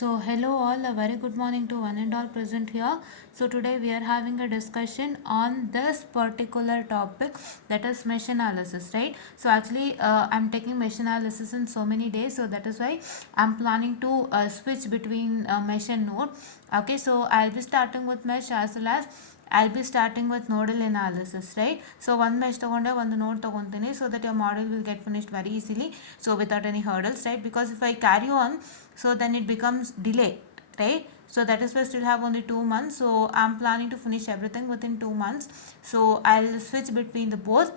So hello all, a very good morning to one and all present here. So today we are having a discussion on this particular topic, that is mesh analysis, right? So actually I'm taking mesh analysis in so many days, so that is why I'm planning to switch between mesh and node. Okay, so I'll be starting with mesh as well as I'll be starting with nodal analysis, right? So one mesh tagonde one node tagontini, so that your model will get finished very easily, so without any hurdles, right? Because if I carry on, so then it becomes delayed, right? So that is why I still have only 2 months, so I'm planning to finish everything within 2 months. So I'll switch between the both,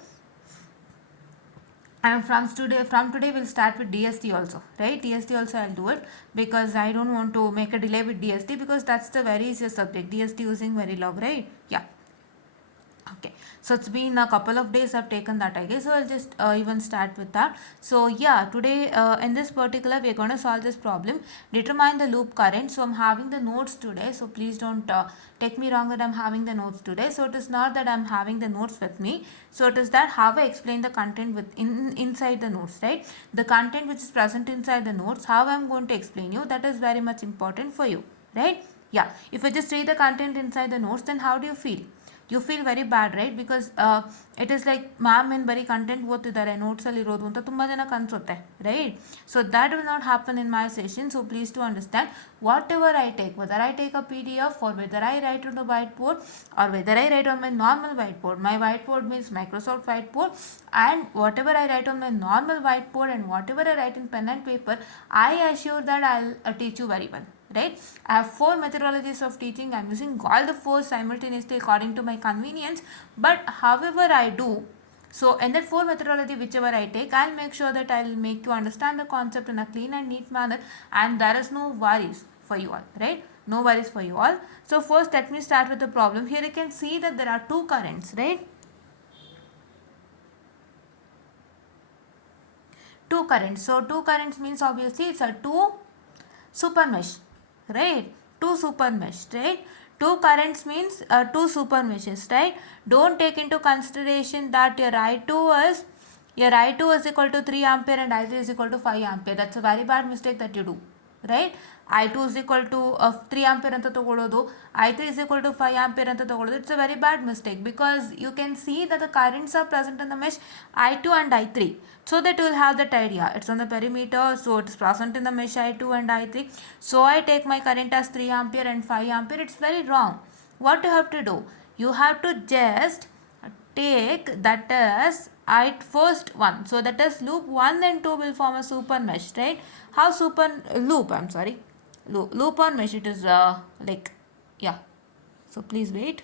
and from today we'll start with DST also, right? DST also I'll do it, because I don't want to make a delay with DST, because that's the very easiest subject, DST using Verilog, right? Yeah. Okay, so it's been a couple of days I've taken that, I guess, so I'll just even start with that. So yeah, today in this particular we're going to solve this problem, determine the loop current. So I'm having the nodes today, so please don't take me wrong that I'm having the nodes today. So it is not that I'm having the nodes with me, so it is that how I explain the content inside the nodes, right? The content which is present inside the nodes, how I'm going to explain you, that is very much important for you, right? Yeah, if I just read the content inside the nodes, then how do you feel? You feel very bad, right? Because it is like ma'am in bari content ಓದ್ತಿದ್ದಾರೆ notes ಅಲ್ಲಿ ಇರೋದು ಅಂತ ತುಂಬಾ ಜನಕ್ಕೆ ಅನ್ಸುತ್ತೆ, right? So that will not happen in my session. So please to understand, whatever I take, whether I take a PDF or whether I write on the whiteboard or whether I write on my normal whiteboard, my whiteboard means Microsoft whiteboard, and whatever I write on my normal whiteboard and whatever I write in pen and paper, I assure that I'll teach you very well, right? I have 4 methodologies of teaching. I'm using all the 4 simultaneously according to my convenience, but however I do, so in that 4 methodology whichever I take, I'll make sure that I'll make you understand the concept in a clean and neat manner, and there is no worries for you all, right? No worries for you all. So first let me start with the problem. Here you can see that there are 2 currents, right? 2 currents. So 2 currents means obviously it's a 2 super mesh, right? 2 super mesh, right? 2 currents means 2 super meshes, right? Don't take into consideration that your I2 is equal to 3 ampere and I3 is equal to 5 ampere. That's a very bad mistake that you do, right? I2 is equal to 3 ampere anta tagolodu, I3 is equal to 5 ampere anta tagolodu. It's a very bad mistake, because you can see that the currents are present in the mesh I2 and I3, so that you will have that idea. It's on the perimeter, so it's present in the mesh I2 and I3. So I take my current as 3 ampere and 5 ampere. It's very wrong. What you have to do? You have to just take that as first one, so that is loop 1 and 2 will form a super mesh, right? How super loop, I'm sorry, loop on mesh, it is like, yeah, so please wait.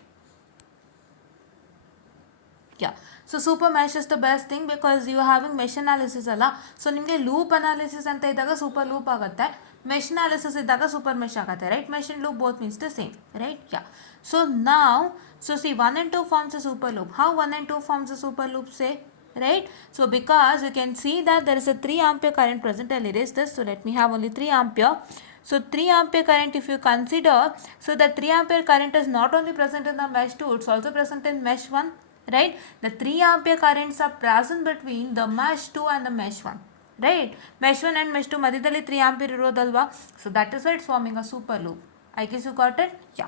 Yeah, so super mesh is the best thing, because you are having mesh analysis alla, so nimge loop analysis anta idaga super loop agutte, mesh analysis idaga super mesh agutte, right? Mesh and loop both means the same, right? Yeah, so now, so see, 1 and 2 forms a super loop. How 1 and 2 forms a super loop, say, right? So because you can see that there is a 3 ampere current present. I'll erase this, so let me have only 3 ampere. So 3 ampere current, if you consider, so the 3 ampere current is not only present in the mesh 2, it's also present in mesh 1, right? The 3 ampere currents are present between the mesh 2 and the mesh 1, right? Mesh 1 and mesh 2 madhyadalli 3 ampere irodalva, so that is why it's forming a super loop. I guess you got it? Yeah.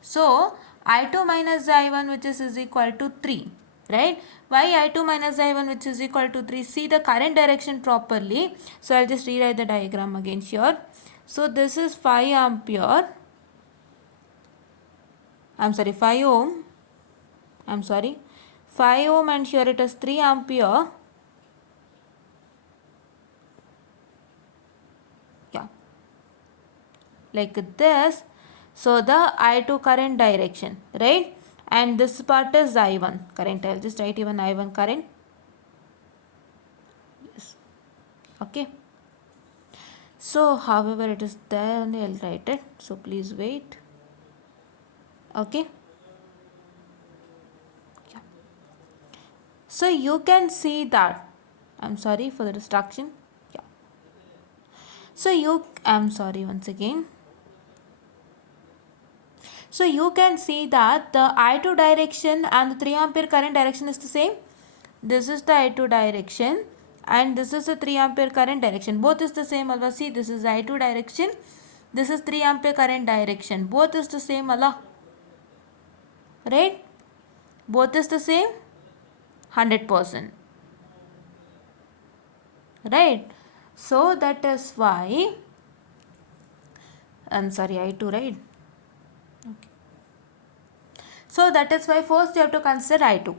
So I2 minus I1, which is equal to 3, right? Why I2 minus I1 which is equal to 3? See the current direction properly. So I'll just rewrite the diagram again here. So this is 5 ampere, I'm sorry, 5 ohm, I'm sorry, 5 ohm, and here it is 3 ampere. Yeah, like this. So the I2 current direction, right? And this part is I1 current. I'll just write even I1 current. Yes. Okay. So however it is there only, I'll write it. So please wait. Okay. Yeah. So you can see that. I'm sorry for the distraction. Yeah. So I'm sorry once again. So you can see that the I2 direction and the 3 ampere current direction is the same. This is the I2 direction and this is the 3 ampere current direction. Both is the same. See, this is I2 direction This is 3 ampere current direction. Both is the same, Allah. Right? Both is the same 100%. Right? So that is why, I'm sorry, I2, right? Okay. So that is why first you have to consider I2.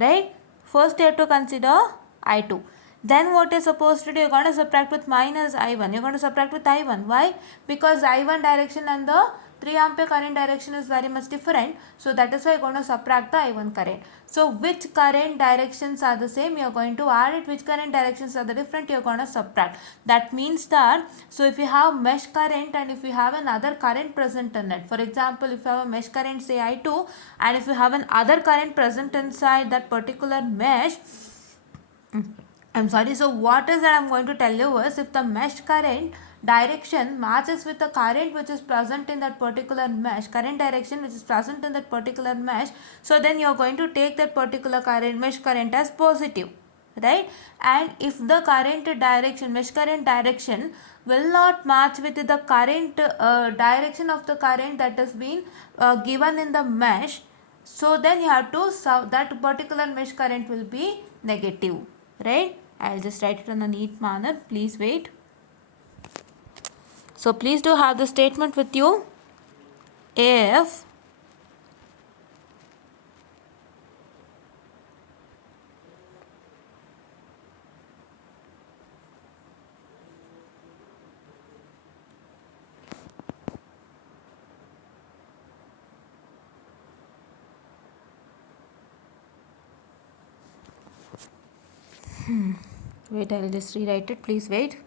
Right? First you have to consider I2. Then what you're supposed to do, you're going to subtract with minus I1. You're going to subtract with I1. Why? Because I1 direction and the 3 ampere current direction is very much different. So that is why you're going to subtract the I1 current. So which current directions are the same, you're going to add it. Which current directions are the different, you're going to subtract. That means that, so if you have mesh current and if you have another current present in it, for example, if you have a mesh current say I2 and if you have an other current present inside that particular mesh, I'm sorry, so what is that I'm going to tell you is, if the mesh current direction matches with the current which is present in that particular mesh, current direction which is present in that particular mesh, so then you are going to take that particular current, mesh current, as positive, right? And if the current direction, mesh current direction will not match with the current direction of the current that has been given in the mesh, so then you have to solve that particular mesh current will be negative, right? I'll just write it in a neat manner. Please wait. So please do have the statement with you. If wait, I'll just rewrite it. Please wait.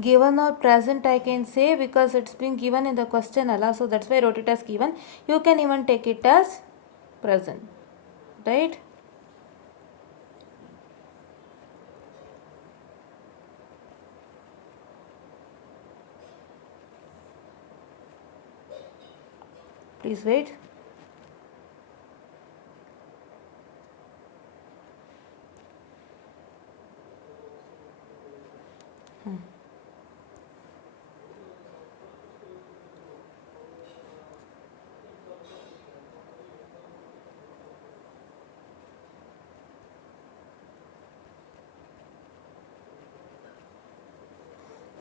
Given or present I can say, because it's been given in the question Allah, so that's why I wrote it as given. You can even take it as present, right? Please wait.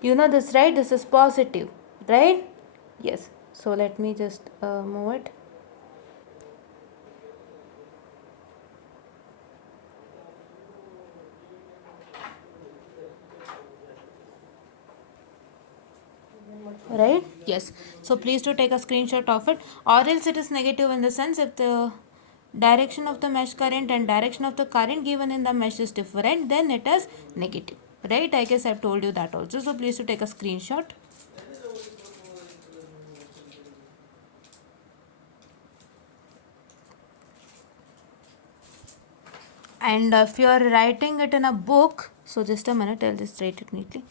You know this, right? This is positive, right? Yes. So let me just move it. Right? Yes. So please do take a screenshot of it, or else it is negative in the sense if the direction of the mesh current and direction of the current given in the mesh is different, then it is negative, right? I guess I've told you that also. So please do take a screenshot. And if you are writing it in a book, so just a minute, I'll just write it neatly.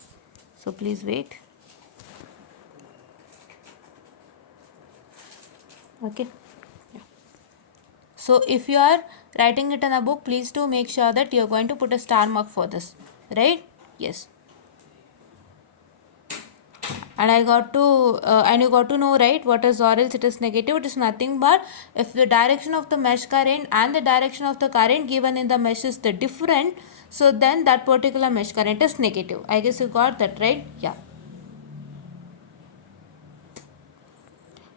So please wait. Okay. Yeah. So if you are writing it in a book, please do make sure that you are going to put a star mark for this, right? Yes. And I got to and you got to know, right, what is, or else it is negative. It is nothing but if the direction of the mesh current and the direction of the current given in the mesh is the different, so then that particular mesh current is negative. I guess you got that, right? Yeah.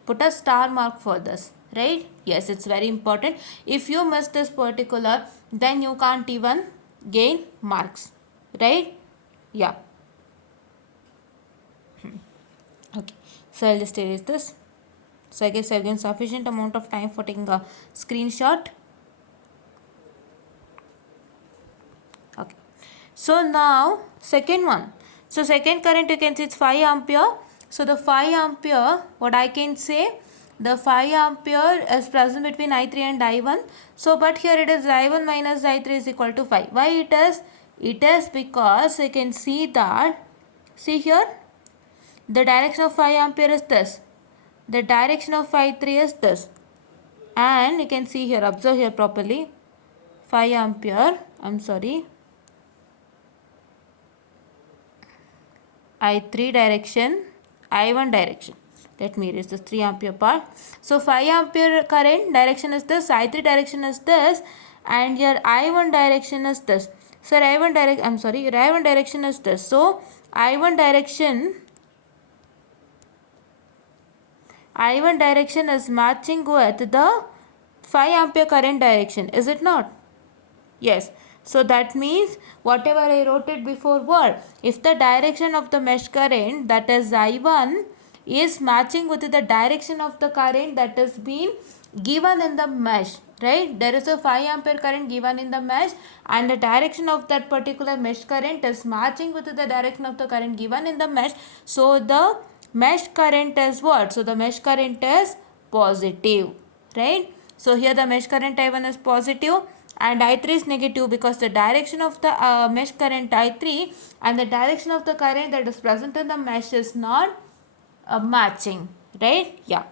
Put a star mark for this, right? Yes, it's very important. If you miss this particular, then you can't even gain marks, right? Yeah. Okay, so I'll just erase this. So I guess I've given sufficient amount of time for taking a screenshot. Okay, so now second one. So second current, you can see it's 5 ampere. So the 5 ampere, what I can say, the 5 ampere is present between I3 and I1. So but here it is I1 minus I3 is equal to 5. Why it is? It is because you can see that, see here, the direction of 5 ampere is this. The direction of I3 is this. And you can see here, observe here properly, 5 ampere, I'm sorry, I3 direction, I1 direction. Let me erase this 3 ampere part. So 5 ampere current direction is this, I3 direction is this, and your I1 direction is this. So your I1 direction is this. So I1 direction is matching with the 5 ampere current direction, is it not? Yes. So that means whatever I wrote it before, what? If the direction of the mesh current, that is I1, is matching with the direction of the current that is being given in the mesh, right? There is a 5 ampere current given in the mesh, and the direction of that particular mesh current is matching with the direction of the current given in the mesh. So the mesh current is what? So the mesh current is positive, right? So here the mesh current I1 is positive and I3 is negative, because the direction of the mesh current I3 and the direction of the current that is present in the mesh is not matching, right? Yeah.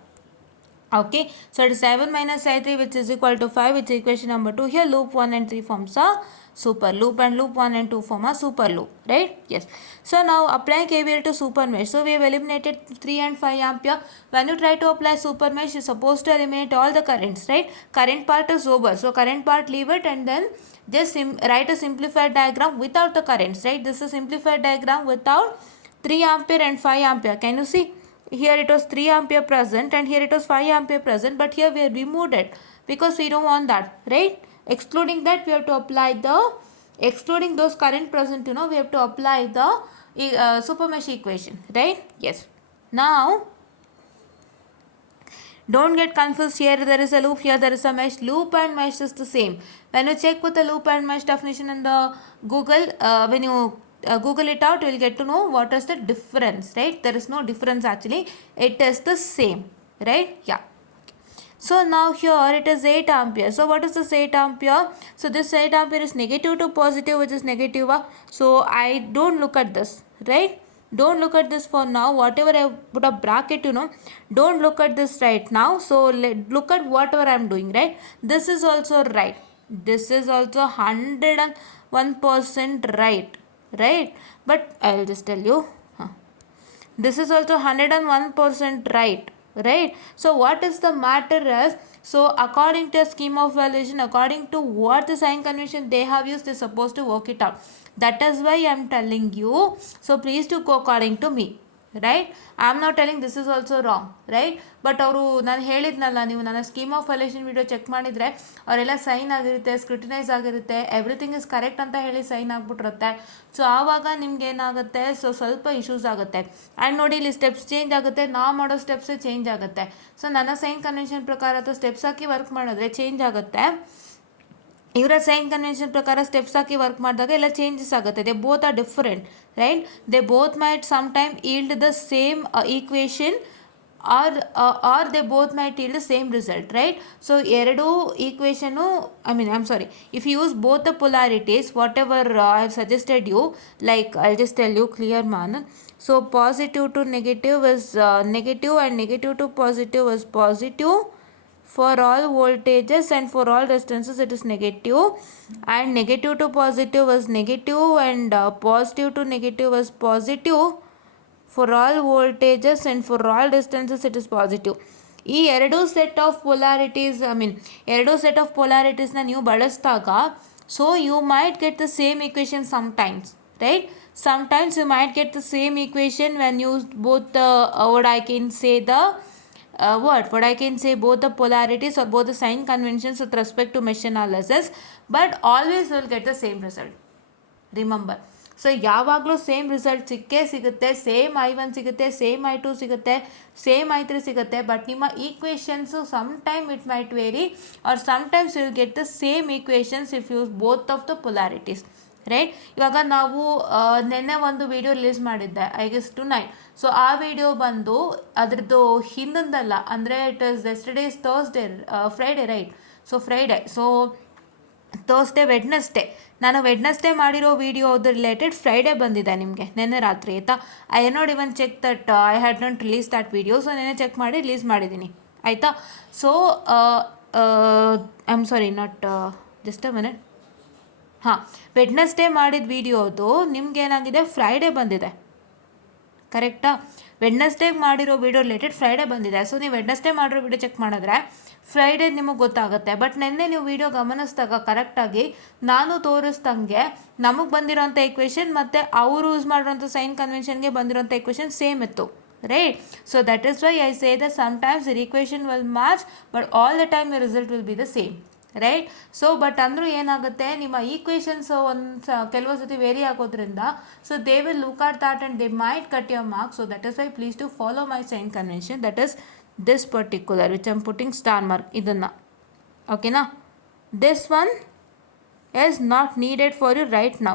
Okay, so it is I1 minus I3 which is equal to 5, which is equation number 2. Here loop 1 and 3 forms a super loop, and loop 1 and 2 form a super loop, right? Yes. So now applying KVL to super mesh. So we have eliminated 3 and 5 ampere. When you try to apply super mesh, you're supposed to eliminate all the currents, right? Current part is over. So current part leave it, and then just write a simplified diagram without the currents, right? This is a simplified diagram without 3 ampere and 5 ampere. Can you see? Here it was 3 ampere present and here it was 5 ampere present, but here we have removed it because we don't want that, right? Excluding that, we have to apply excluding those current present, we have to apply the super mesh equation, right? Yes. Now don't get confused. Here there is a loop, here there is a mesh. Loop and mesh is the same. When you check with the loop and mesh definition in the Google, when you Google it out, you will get to know what is the difference, right? There is no difference actually. It is the same, right? Yeah. So now here it is 8 ampere. So what is this 8 ampere? So this 8 ampere is negative to positive, which is negative. So I don't look at this, right? Don't look at this for now. Whatever I put a bracket, don't look at this right now. So look at whatever I am doing, right? This is also right. This is also 101% right, right? But I will just tell you, this is also 101% right, right? So what is the matter is, so according to a scheme of valuation, according to what the sign convention they have used, they are supposed to work it out. That is why I am telling you, so please to go according to me, right? I am not telling this is also wrong, right? But ಅವರು ನಾನು ಹೇಳಿದ್ನಲ್ಲ, ನೀವು ನನ್ನ scheme of valuation video check ಮಾಡಿದರೆ ಅವರೆಲ್ಲ sign ಆಗಿರುತ್ತೆ, scrutinise ಆಗಿರುತ್ತೆ, everything is correct ಅಂತ ಹೇಳಿ ಸೈನ್ ಆಗಿಬಿಟ್ಟಿರುತ್ತೆ. ಸೊ ಆವಾಗ ನಿಮ್ಗೆ ಏನಾಗುತ್ತೆ, ಸೊ ಸ್ವಲ್ಪ ಇಶ್ಯೂಸ್ ಆಗುತ್ತೆ. ಆ್ಯಂಡ್ ನೋಡಿ ಇಲ್ಲಿ ಸ್ಟೆಪ್ಸ್ ಚೇಂಜ್ ಆಗುತ್ತೆ, ನಾವು ಮಾಡೋ ಸ್ಟೆಪ್ಸೇ ಚೇಂಜ್ ಆಗುತ್ತೆ. ಸೊ ನನ್ನ ಸೈನ್ ಕನ್ವೆನ್ಷನ್ ಪ್ರಕಾರ ಅಥವಾ ಸ್ಟೆಪ್ಸ್ ಹಾಕಿ ವರ್ಕ್ ಮಾಡಿದ್ರೆ ಚೇಂಜ್ ಆಗುತ್ತೆ. ಇವರ ಸೈನ್ ಕನ್ವೆನ್ಷನ್ ಪ್ರಕಾರ ಸ್ಟೆಪ್ಸ್ ಹಾಕಿ ವರ್ಕ್ ಮಾಡಿದಾಗ ಎಲ್ಲ ಚೇಂಜಸ್ ಆಗುತ್ತೆ. They both are different, right? They both might some time yield the same equation or they both might yield the same result, right? So ಎರಡು ಈಕ್ವೇಷನು, if you use both the polarities, whatever I have suggested you, like I'll just tell you clear man. So positive to negative is negative, and negative to positive is positive. For all voltages and for all distances it is negative, and negative to positive is negative, and positive to negative is positive. For all voltages and for all distances it is positive. ಈ ಎರಡು set of ಪೊಲಾರಿಟೀಸ್ನ ನೀವು ಬಳಸಿದಾಗ, so you might get the same equation sometimes, right? Sometimes you might get the same equation when you both what I can say the what I can say, both the polarities or both the sign conventions with respect to mesh analysis, but always will get the same result. Remember, so ಯಾವಾಗಲೂ same result ಸಿಗುತ್ತೆ, same I1 ಸಿಗುತ್ತೆ, same I2 ಸಿಗುತ್ತೆ, same I3 ಸಿಗುತ್ತೆ. But ನಿಮ್ಮ equations sometime it might vary or sometimes you will get the same equations if use both of the polarities, right. ಇವಾಗ ನಾವು ನಿನ್ನೆ ಒಂದು ವಿಡಿಯೋ ರಿಲೀಸ್ ಮಾಡಿದ್ದೆ, ಐ ಗೆಸ್ ಟುನೈಟ್. ಸೊ ಆ video ಬಂದು ಅದ್ರದ್ದು ಹಿಂದಿಂದಲ್ಲ, ಅಂದರೆ it is yesterday is Thursday, Friday, right. So Friday, so Thursday, Wednesday, ನಾನು ವೆಡ್ನೆಸ್ಡೇ ಮಾಡಿರೋ ವಿಡಿಯೋದು ರಿಲೇಟೆಡ್ ಫ್ರೈಡೇ ಬಂದಿದೆ ನಿಮಗೆ ನೆನ್ನೆ ರಾತ್ರಿ, ಆಯಿತಾ. I not even check that I had not release that video. So ನೆನ್ನೆ ಚೆಕ್ ಮಾಡಿ ರಿಲೀಸ್ ಮಾಡಿದ್ದೀನಿ, ಆಯಿತಾ. So I am sorry, not just a minute. ಹಾಂ, ವೆಡ್ನೆಸ್ಡೇ ಮಾಡಿದ ವಿಡಿಯೋದು ನಿಮ್ಗೇನಾಗಿದೆ, ಫ್ರೈಡೇ ಬಂದಿದೆ, ಕರೆಕ್ಟಾ. ವೆಡ್ನೆಸ್ಡೇಗೆ ಮಾಡಿರೋ ವಿಡಿಯೋ ರಿಲೇಟೆಡ್ ಫ್ರೈಡೇ ಬಂದಿದೆ. ಸೊ ನೀವು ವೆಡ್ನೆಸ್ಡೇ ಮಾಡಿರೋ ವಿಡಿಯೋ ಚೆಕ್ ಮಾಡಿದ್ರೆ ಫ್ರೈಡೇ ನಿಮಗೆ ಗೊತ್ತಾಗುತ್ತೆ. ಬಟ್ ನಿನ್ನೆ ನೀವು ವಿಡಿಯೋ ಗಮನಿಸಿದಾಗ ಕರೆಕ್ಟಾಗಿ ನಾನು ತೋರಿಸ್ದಂಗೆ ನಮಗೆ ಬಂದಿರೋಂಥ ಈಕ್ವೇಷನ್ ಮತ್ತು ಅವರು ಯೂಸ್ ಮಾಡಿರೋಂಥ ಸೈನ್ ಕನ್ವೆನ್ಷನ್ಗೆ ಬಂದಿರೋಂಥ ಈಕ್ವೇಷನ್ ಸೇಮ್ ಇತ್ತು, right. So that is why I say the sometimes the equation will match but all the time the result will be the same, right. So but ಅಂದರೂ ಏನಾಗುತ್ತೆ, ನಿಮ್ಮ equations ಕೆಲವು ಸತಿ vary ಆಗೋದ್ರಿಂದ so they will look at that and they might cut your marks. So that is why please to follow my sign convention, that is this particular which I am putting star mark idanna, okay na. This one is not needed for you right now,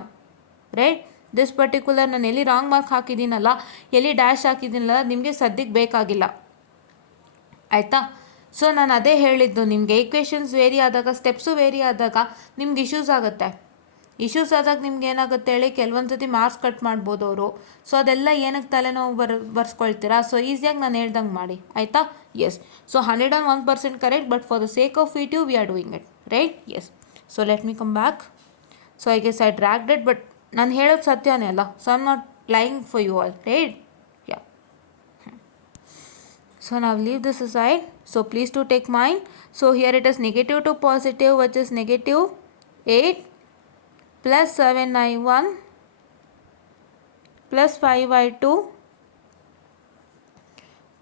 right. This particular ನಾನು ಎಲ್ಲಿ wrong mark ಹಾಕಿದ್ದೀನಲ್ಲ, ಎಲ್ಲಿ dash ಹಾಕಿದ್ದೀನಲ್ಲ, ನಿಮಗೆ ಸದ್ಯಕ್ಕೆ ಬೇಕಾಗಿಲ್ಲ, ಆಯಿತಾ. So ನಾನು ಅದೇ ಹೇಳಿದ್ದು, ನಿಮಗೆ ಈಕ್ವೇಷನ್ಸ್ ವೇರಿ ಆದಾಗ, ಸ್ಟೆಪ್ಸು ವೇರಿ ಆದಾಗ ನಿಮ್ಗೆ ಇಶ್ಯೂಸ್ ಆಗುತ್ತೆ. ಇಶ್ಯೂಸ್ ಆದಾಗ ನಿಮ್ಗೆ ಏನಾಗುತ್ತೆ ಹೇಳಿ, ಕೆಲವೊಂದು ಸತಿ ಮಾರ್ಕ್ಸ್ ಕಟ್ ಮಾಡ್ಬೋದು ಅವರು. ಸೊ ಅದೆಲ್ಲ ಏನಕ್ಕೆ ತಲೆನೋವು ಬರ್ಸ್ಕೊಳ್ತೀರಾ. ಸೊ ಈಸಿಯಾಗಿ ನಾನು ಹೇಳ್ದಂಗೆ ಮಾಡಿ, ಆಯಿತಾ. Yes, so 101% correct, but for the sake of it we are doing it, right. Yes, so let me come back. So I guess I dragged it, but ನಾನು ಹೇಳೋದು ಸತ್ಯನೇ ಅಲ್ಲ. So I am not lying for you all, right. Yeah, so ನಾವು leave this aside. So please to take mind. So here it is negative to positive, which is negative 8 plus 7I1 plus 5I2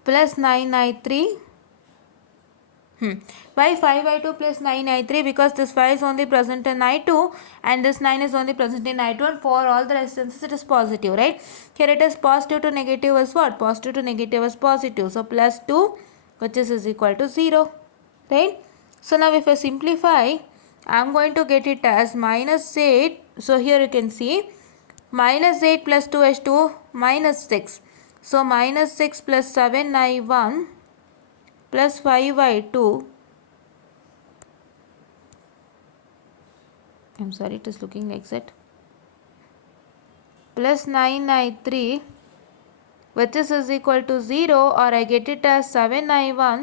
plus 9I3. Why 5I2 plus 9I3? Because this 5 is only present in I2 and this 9 is only present in I2, and for all the resistances it is positive, right. Here it is positive to negative is what? Positive to negative is positive. So plus 2, which is equal to 0, right. So now if I simplify, I am going to get it as minus 8. So here you can see minus 8 plus 2 is 2, minus 6. So minus 6 plus 7I1 plus 5I2. I'm sorry, it is looking like that. Plus 9I3, which is equal to 0, or I get it as 7I1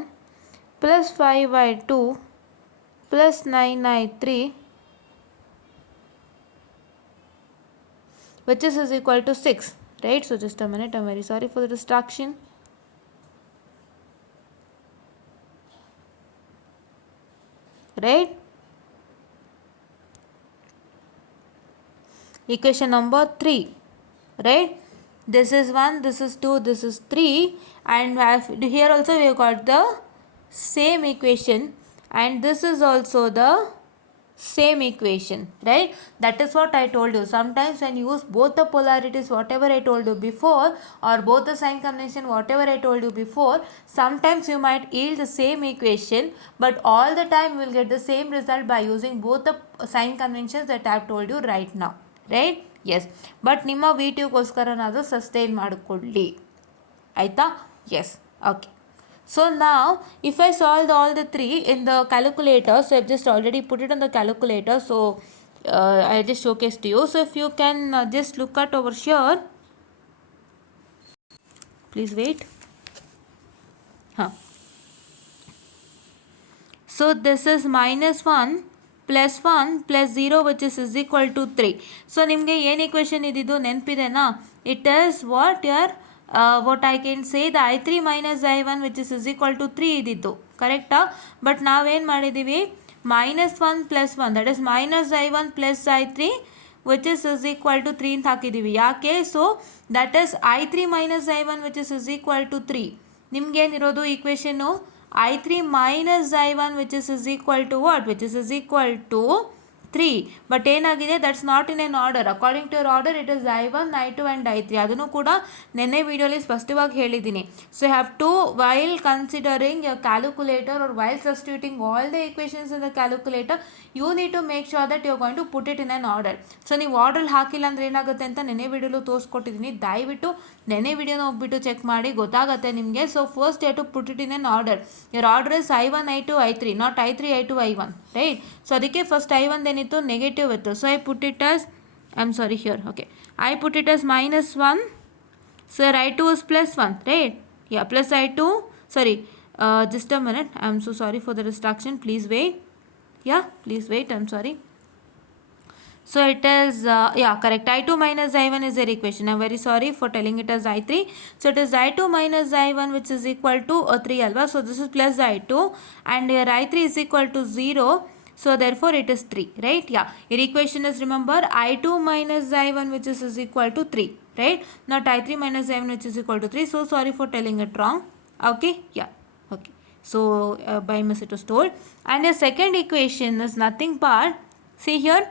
plus 5I2 plus 9I3, which is equal to 6, right. So just a minute, I'm very sorry for the distraction. Right. Equation number 3, right. This is 1, this is 2, this is 3, and here also we have got the same equation, and this is also the same equation, right. That is what I told you. Sometimes when you use both the polarities, whatever I told you before, or both the sign combination, whatever I told you before, sometimes you might yield the same equation, but all the time you will get the same result by using both the sign conventions that I have told you right now, right. Yes, but ನಿಮ್ಮ ವಿಡಿಯೋಗೋಸ್ಕರನಾದರೂ sustain ಮಾಡಿಕೊಳ್ಳಿ, ಆಯಿತಾ. Yes, okay. So now if I solve all the 3 in the calculator, so I've just already put it on the calculator, so I just showcase to you. So if you can just look at over here, please wait. So this is minus 1 plus 1 plus 0, which is equal to 3. So ನಿಮಗೆ ಏನು equation ಇದ್ದಿದ್ದು ನೆನಪಿದೆನಾ? It is what I can say the I3 minus I1, which is equal to 3 ಇದ್ದಿದ್ದು, ಕರೆಕ್ಟಾ. But ನಾವೇನು ಮಾಡಿದ್ದೀವಿ, minus 1 plus 1, that is minus I1 plus I3, which is equal to 3 ಅಂತ ಹಾಕಿದ್ದೀವಿ. ಯಾಕೆ? So that is I3 minus I1, which is equal to 3. ನಿಮ್ಗೇನಿರೋದು ಈಕ್ವೇಷನ್ನು I3 minus I1 which is equal to what? Which is equal to 3. But ಏನಾಗಿದೆ, that's not in an order. According to your order it is I1, I2 and I3. ಅದನ್ನು ಕೂಡ ನೆನ್ನೆ ವಿಡಿಯೋಲಿ ಸ್ಪಷ್ಟವಾಗಿ ಹೇಳಿದ್ದೀನಿ. So you have to, while considering your calculator or while substituting all the equations in the calculator, you need to make sure that you are going to put it in an order. So ನೀವು ಆರ್ಡ್ರಲ್ಲಿ ಹಾಕಿಲ್ಲ ಅಂದರೆ ಏನಾಗುತ್ತೆ ಅಂತ ನೆನ್ನೆ ವಿಡಿಯೋಲು ತೋರಿಸ್ಕೊಟ್ಟಿದ್ದೀನಿ. ದಯವಿಟ್ಟು ನೆನ್ನೆ ವಿಡಿಯೋನ ಹೋಗ್ಬಿಟ್ಟು ಚೆಕ್ ಮಾಡಿ, ಗೊತ್ತಾಗುತ್ತೆ ನಿಮಗೆ. So first you have to put it in an order. Your order is I1, I2, I3, not I3, I2, I1, right? So ಅದಕ್ಕೆ ಫಸ್ಟ್ I1 ಏನಿತ್ತು, ನೆಗೆಟಿವ್ ಇತ್ತು. So I put it as, I am sorry here, okay, I put it as -1. So your I2 is +1, right? Yeah, plus I2, sorry, just a minute, I am so sorry for the distraction, please wait. Yeah, please wait, I am sorry. So it is, yeah, correct, I2 minus I1 is their equation. I am very sorry for telling it as I3. So it is I2 minus I1 which is equal to 3 alva. So this is plus I2 and your I3 is equal to 0. So therefore it is 3, right? Yeah, your equation is, remember, I2 minus I1 which is equal to 3, right? Not I3 minus I1 which is equal to 3. So sorry for telling it wrong. Okay, yeah, okay. So by miss it was told. And your second equation is nothing but, see here,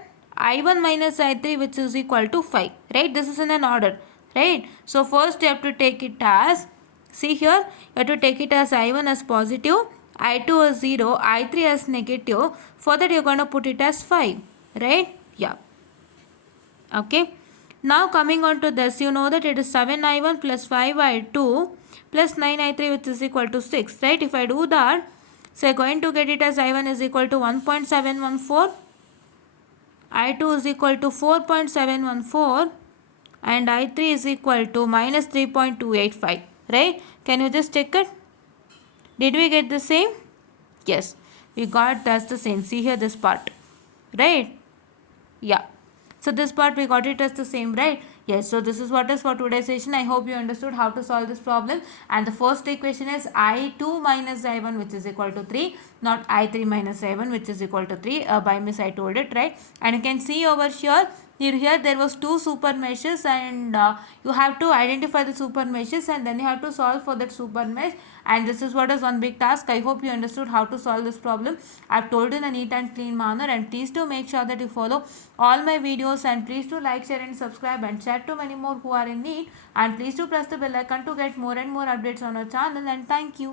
I1 minus I3 which is equal to 5, right? This is in an order, right? So first you have to take it as, see here, you have to take it as I1 as positive, I2 as 0, I3 as negative. For that you are going to put it as 5, right? Yeah, okay. Now coming on to this, you know that it is 7I1 plus 5I2 plus 9I3 which is equal to 6, right? If I do that, so I am going to get it as I1 is equal to 1.714, I2 is equal to 4.714 and I3 is equal to minus 3.285, right? Can you just check it? Did we get the same? Yes, we got that's the same. See here this part, right? Yeah, so this part we got it as the same, right? Yes, so this is what is for today's session. I hope you understood how to solve this problem. And the first equation is I2 minus I1 which is equal to 3, not I3 minus I1 which is equal to 3. By miss I told it, right? And you can see over here there was 2 super meshes and you have to identify the super meshes and then you have to solve for that super mesh. And this is what is one big task. I hope you understood how to solve this problem. I've told in a neat and clean manner, and please do make sure that you follow all my videos, and please do like, share and subscribe and share to many more who are in need, and please do press the bell icon to get more and more updates on our channel. And thank you.